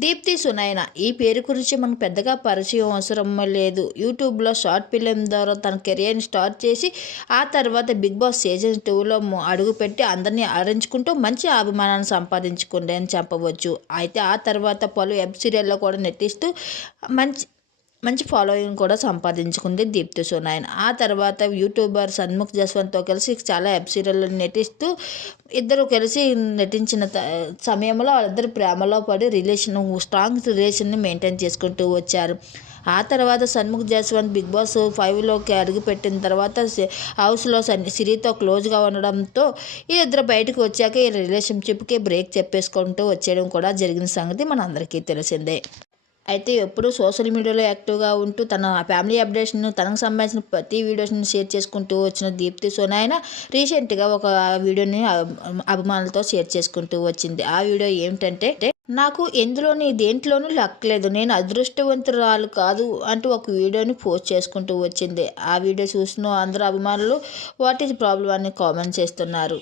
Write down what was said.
దీప్తి సునైన ఈ పేరు గురించి మనకు పెద్దగా పరిచయం అవసరం లేదు. యూట్యూబ్లో షార్ట్ ఫిలిం ద్వారా తన కెరియర్ని స్టార్ట్ చేసి ఆ తర్వాత బిగ్ బాస్ సీజన్ టూలో అడుగుపెట్టి అందరినీ ఆడించుకుంటూ మంచి అభిమానాన్ని సంపాదించుకుంది అని చెప్పవచ్చు. అయితే ఆ తర్వాత పలు వెబ్ సీరియల్లో కూడా నటిస్తూ మంచి మంచి ఫాలోయింగ్ కూడా సంపాదించుకుంది దీప్తి సునాయన్. ఆ తర్వాత యూట్యూబర్ సన్ముఖ్ జస్వంత్తో కలిసి చాలా వెబ్ సీరియల్లో నటిస్తూ ఇద్దరు కలిసి నటించిన సమయంలో వాళ్ళిద్దరు ప్రేమలో పడి రిలేషన్ స్ట్రాంగ్ రిలేషన్ని మెయింటైన్ చేసుకుంటూ వచ్చారు. ఆ తర్వాత సన్ముఖ్ జస్వంత్ బిగ్ బాస్ ఫైవ్లోకి అడుగుపెట్టిన తర్వాత హౌస్లో సిరితో క్లోజ్గా ఉండడంతో ఈ ఇద్దరు బయటకు వచ్చాక ఈ రిలేషన్షిప్కి బ్రేక్ చెప్పేసుకుంటూ వచ్చేయడం కూడా జరిగిన సంగతి మనందరికీ తెలిసిందే. అయితే ఎప్పుడూ సోషల్ మీడియాలో యాక్టివ్గా ఉంటూ తన ఫ్యామిలీ అప్డేషన్ తనకు సంబంధించిన ప్రతి వీడియోస్ని షేర్ చేసుకుంటూ వచ్చిన దీప్తి సోనాయన రీసెంట్గా ఒక వీడియోని అభిమానులతో షేర్ చేసుకుంటూ వచ్చింది. ఆ వీడియో ఏమిటంటే నాకు ఎందులోని దేంట్లోనూ లక్కలేదు నేను అదృష్టవంతురాలు కాదు అంటూ ఒక వీడియోని పోస్ట్ చేసుకుంటూ వచ్చింది. ఆ వీడియో చూసిన అందరూ అభిమానులు వాట్ ఈజ్ ప్రాబ్లం అని కామెంట్ చేస్తున్నారు.